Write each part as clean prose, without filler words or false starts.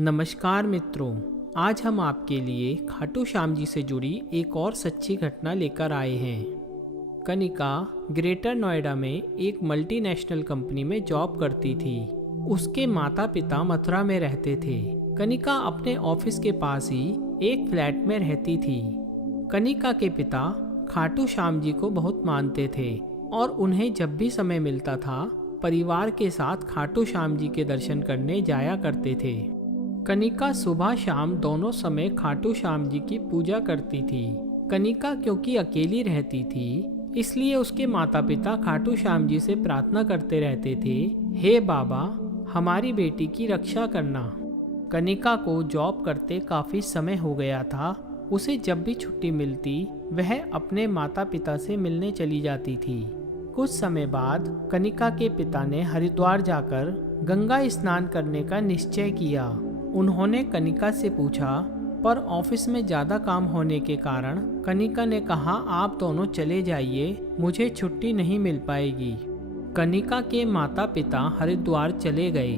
नमस्कार मित्रों, आज हम आपके लिए खाटू श्याम जी से जुड़ी एक और सच्ची घटना लेकर आए हैं। कनिका ग्रेटर नोएडा में एक मल्टीनेशनल कंपनी में जॉब करती थी। उसके माता पिता मथुरा में रहते थे। कनिका अपने ऑफिस के पास ही एक फ्लैट में रहती थी। कनिका के पिता खाटू श्याम जी को बहुत मानते थे और उन्हें जब भी समय मिलता था परिवार के साथ खाटू श्याम जी के दर्शन करने जाया करते थे। कनिका सुबह शाम दोनों समय खाटू श्याम जी की पूजा करती थी। कनिका क्योंकि अकेली रहती थी इसलिए उसके माता पिता खाटू श्याम जी से प्रार्थना करते रहते थे, हे बाबा हमारी बेटी की रक्षा करना। कनिका को जॉब करते काफ़ी समय हो गया था। उसे जब भी छुट्टी मिलती वह अपने माता पिता से मिलने चली जाती थी। कुछ समय बाद कनिका के पिता ने हरिद्वार जाकर गंगा स्नान करने का निश्चय किया। उन्होंने कनिका से पूछा, पर ऑफिस में ज़्यादा काम होने के कारण कनिका ने कहा, आप दोनों चले जाइए, मुझे छुट्टी नहीं मिल पाएगी। कनिका के माता पिता हरिद्वार चले गए।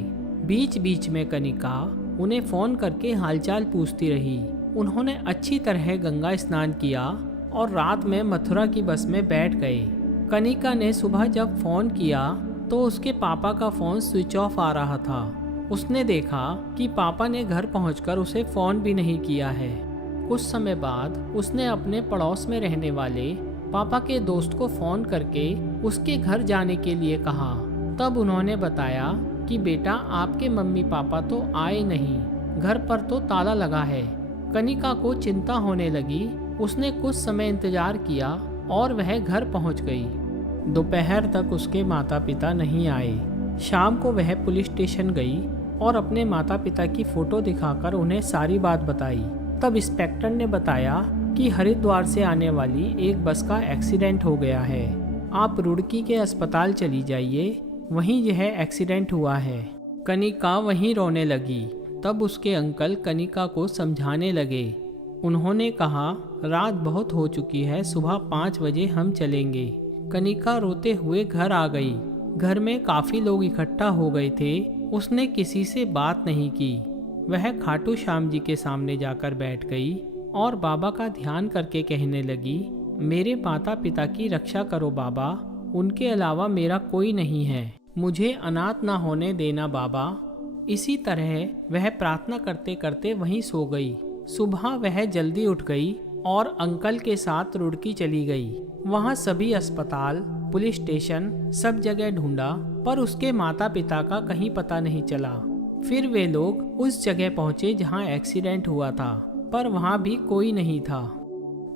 बीच बीच में कनिका उन्हें फ़ोन करके हालचाल पूछती रही। उन्होंने अच्छी तरह गंगा स्नान किया और रात में मथुरा की बस में बैठ गए। कनिका ने सुबह जब फ़ोन किया तो उसके पापा का फ़ोन स्विच ऑफ आ रहा था। उसने देखा कि पापा ने घर पहुंचकर उसे फ़ोन भी नहीं किया है। कुछ समय बाद उसने अपने पड़ोस में रहने वाले पापा के दोस्त को फ़ोन करके उसके घर जाने के लिए कहा। तब उन्होंने बताया कि बेटा आपके मम्मी पापा तो आए नहीं, घर पर तो ताला लगा है। कनिका को चिंता होने लगी। उसने कुछ समय इंतजार किया और वह घर पहुंच गई। दोपहर तक उसके माता पिता नहीं आए। शाम को वह पुलिस स्टेशन गई और अपने माता पिता की फ़ोटो दिखाकर उन्हें सारी बात बताई। तब इंस्पेक्टर ने बताया कि हरिद्वार से आने वाली एक बस का एक्सीडेंट हो गया है। आप रुड़की के अस्पताल चली जाइए, वहीं यह एक्सीडेंट हुआ है। कनिका वहीं रोने लगी। तब उसके अंकल कनिका को समझाने लगे। उन्होंने कहा, रात बहुत हो चुकी है, सुबह 5 बजे हम चलेंगे। कनिका रोते हुए घर आ गई। घर में काफ़ी लोग इकट्ठा हो गए थे। उसने किसी से बात नहीं की। वह खाटू श्याम जी के सामने जाकर बैठ गई और बाबा का ध्यान करके कहने लगी, मेरे माता पिता की रक्षा करो बाबा, उनके अलावा मेरा कोई नहीं है, मुझे अनाथ ना होने देना बाबा। इसी तरह वह प्रार्थना करते करते वहीं सो गई। सुबह वह जल्दी उठ गई और अंकल के साथ रुड़की चली गई। वहाँ सभी अस्पताल, पुलिस स्टेशन, सब जगह ढूंढा पर उसके माता पिता का कहीं पता नहीं चला। फिर वे लोग उस जगह पहुँचे जहाँ एक्सीडेंट हुआ था, पर वहाँ भी कोई नहीं था।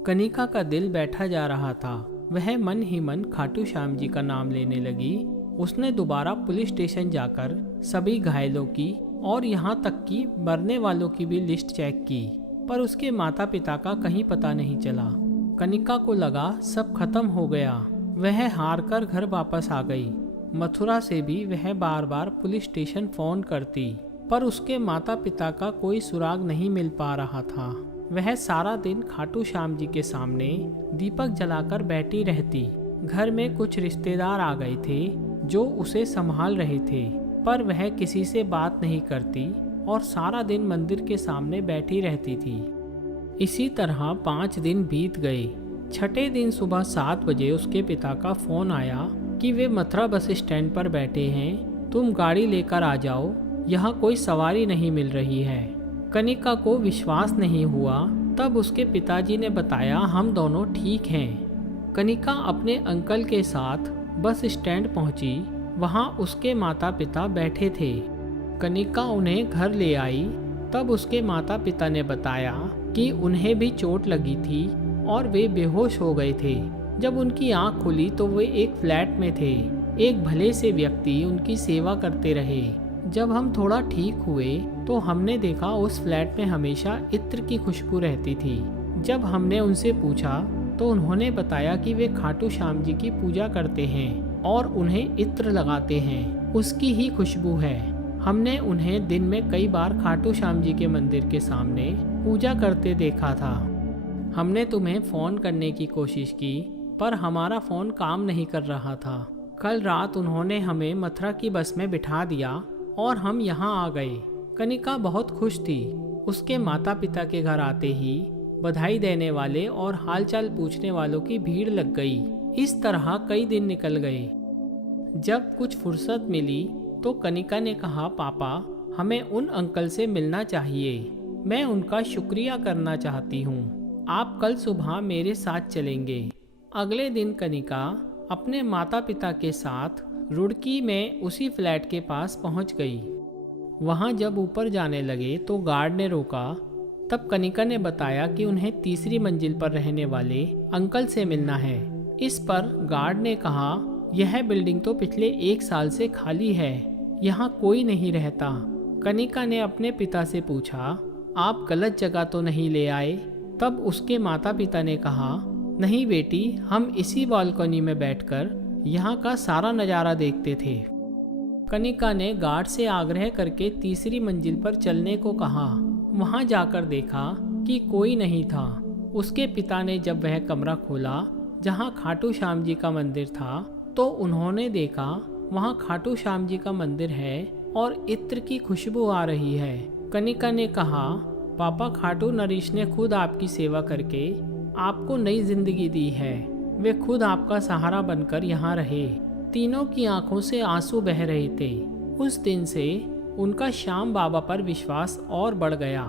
कनिका का दिल बैठा जा रहा था। वह मन ही मन खाटू श्याम जी का नाम लेने लगी। उसने दोबारा पुलिस स्टेशन जाकर सभी घायलों की और यहाँ तक कि मरने वालों की भी लिस्ट चेक की, पर उसके माता पिता का कहीं पता नहीं चला। कनिका को लगा सब खत्म हो गया। वह हार कर घर वापस आ गई। मथुरा से भी वह बार बार पुलिस स्टेशन फ़ोन करती, पर उसके माता पिता का कोई सुराग नहीं मिल पा रहा था। वह सारा दिन खाटू श्याम जी के सामने दीपक जलाकर बैठी रहती। घर में कुछ रिश्तेदार आ गए थे जो उसे संभाल रहे थे, पर वह किसी से बात नहीं करती और सारा दिन मंदिर के सामने बैठी रहती थी। इसी तरह 5 दिन बीत गए। छठे दिन सुबह 7 बजे उसके पिता का फ़ोन आया कि वे मथुरा बस स्टैंड पर बैठे हैं, तुम गाड़ी लेकर आ जाओ, यहाँ कोई सवारी नहीं मिल रही है। कनिका को विश्वास नहीं हुआ। तब उसके पिताजी ने बताया, हम दोनों ठीक हैं। कनिका अपने अंकल के साथ बस स्टैंड पहुँची। वहाँ उसके माता पिता बैठे थे। कनिका उन्हें घर ले आई। तब उसके माता पिता ने बताया कि उन्हें भी चोट लगी थी और वे बेहोश हो गए थे। जब उनकी आंख खुली तो वे एक फ्लैट में थे। एक भले से व्यक्ति उनकी सेवा करते रहे। जब हम थोड़ा ठीक हुए तो हमने देखा उस फ्लैट में हमेशा इत्र की खुशबू रहती थी। जब हमने उनसे पूछा तो उन्होंने बताया कि वे खाटू श्याम जी की पूजा करते हैं और उन्हें इत्र लगाते हैं, उसकी ही खुशबू है। हमने उन्हें दिन में कई बार खाटू श्याम जी के मंदिर के सामने पूजा करते देखा था। हमने तुम्हें फ़ोन करने की कोशिश की पर हमारा फ़ोन काम नहीं कर रहा था। कल रात उन्होंने हमें मथुरा की बस में बिठा दिया और हम यहाँ आ गए। कनिका बहुत खुश थी। उसके माता पिता के घर आते ही बधाई देने वाले और हालचाल पूछने वालों की भीड़ लग गई। इस तरह कई दिन निकल गए। जब कुछ फुर्सत मिली तो कनिका ने कहा, पापा, हमें उन अंकल से मिलना चाहिए। मैं उनका शुक्रिया करना चाहती हूँ। आप कल सुबह मेरे साथ चलेंगे। अगले दिन कनिका अपने माता पिता के साथ रुड़की में उसी फ्लैट के पास पहुँच गई। वहाँ जब ऊपर जाने लगे तो गार्ड ने रोका। तब कनिका ने बताया कि उन्हें तीसरी मंजिल पर रहने वाले अंकल से मिलना है। इस पर गार्ड ने कहा, यह बिल्डिंग तो पिछले 1 साल से खाली है, यहाँ कोई नहीं रहता। कनिका ने अपने पिता से पूछा, आप गलत जगह तो नहीं ले आए? तब उसके माता पिता ने कहा, नहीं बेटी, हम इसी बालकनी में बैठकर यहाँ का सारा नज़ारा देखते थे। कनिका ने गार्ड से आग्रह करके तीसरी मंजिल पर चलने को कहा। वहां जाकर देखा कि कोई नहीं था। उसके पिता ने जब वह कमरा खोला जहां खाटू श्याम जी का मंदिर था, तो उन्होंने देखा वहां खाटू श्याम जी का मंदिर है और इत्र की खुशबू आ रही है। कनिका ने कहा, पापा, खाटू नरेश ने खुद आपकी सेवा करके आपको नई जिंदगी दी है। वे खुद आपका सहारा बनकर यहाँ रहे। तीनों की आंखों से आंसू बह रहे थे। उस दिन से उनका श्याम बाबा पर विश्वास और बढ़ गया।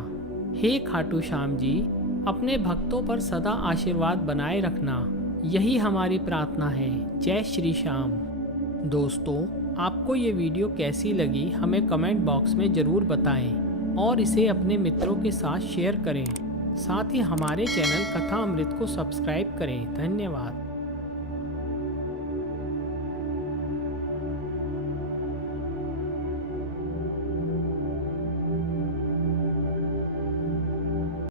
हे खाटू श्याम जी, अपने भक्तों पर सदा आशीर्वाद बनाए रखना, यही हमारी प्रार्थना है। जय श्री श्याम। दोस्तों, आपको ये वीडियो कैसी लगी हमें कमेंट बॉक्स में ज़रूर बताएं और इसे अपने मित्रों के साथ शेयर करें। साथ ही हमारे चैनल कथा अमृत को सब्सक्राइब करें। धन्यवाद।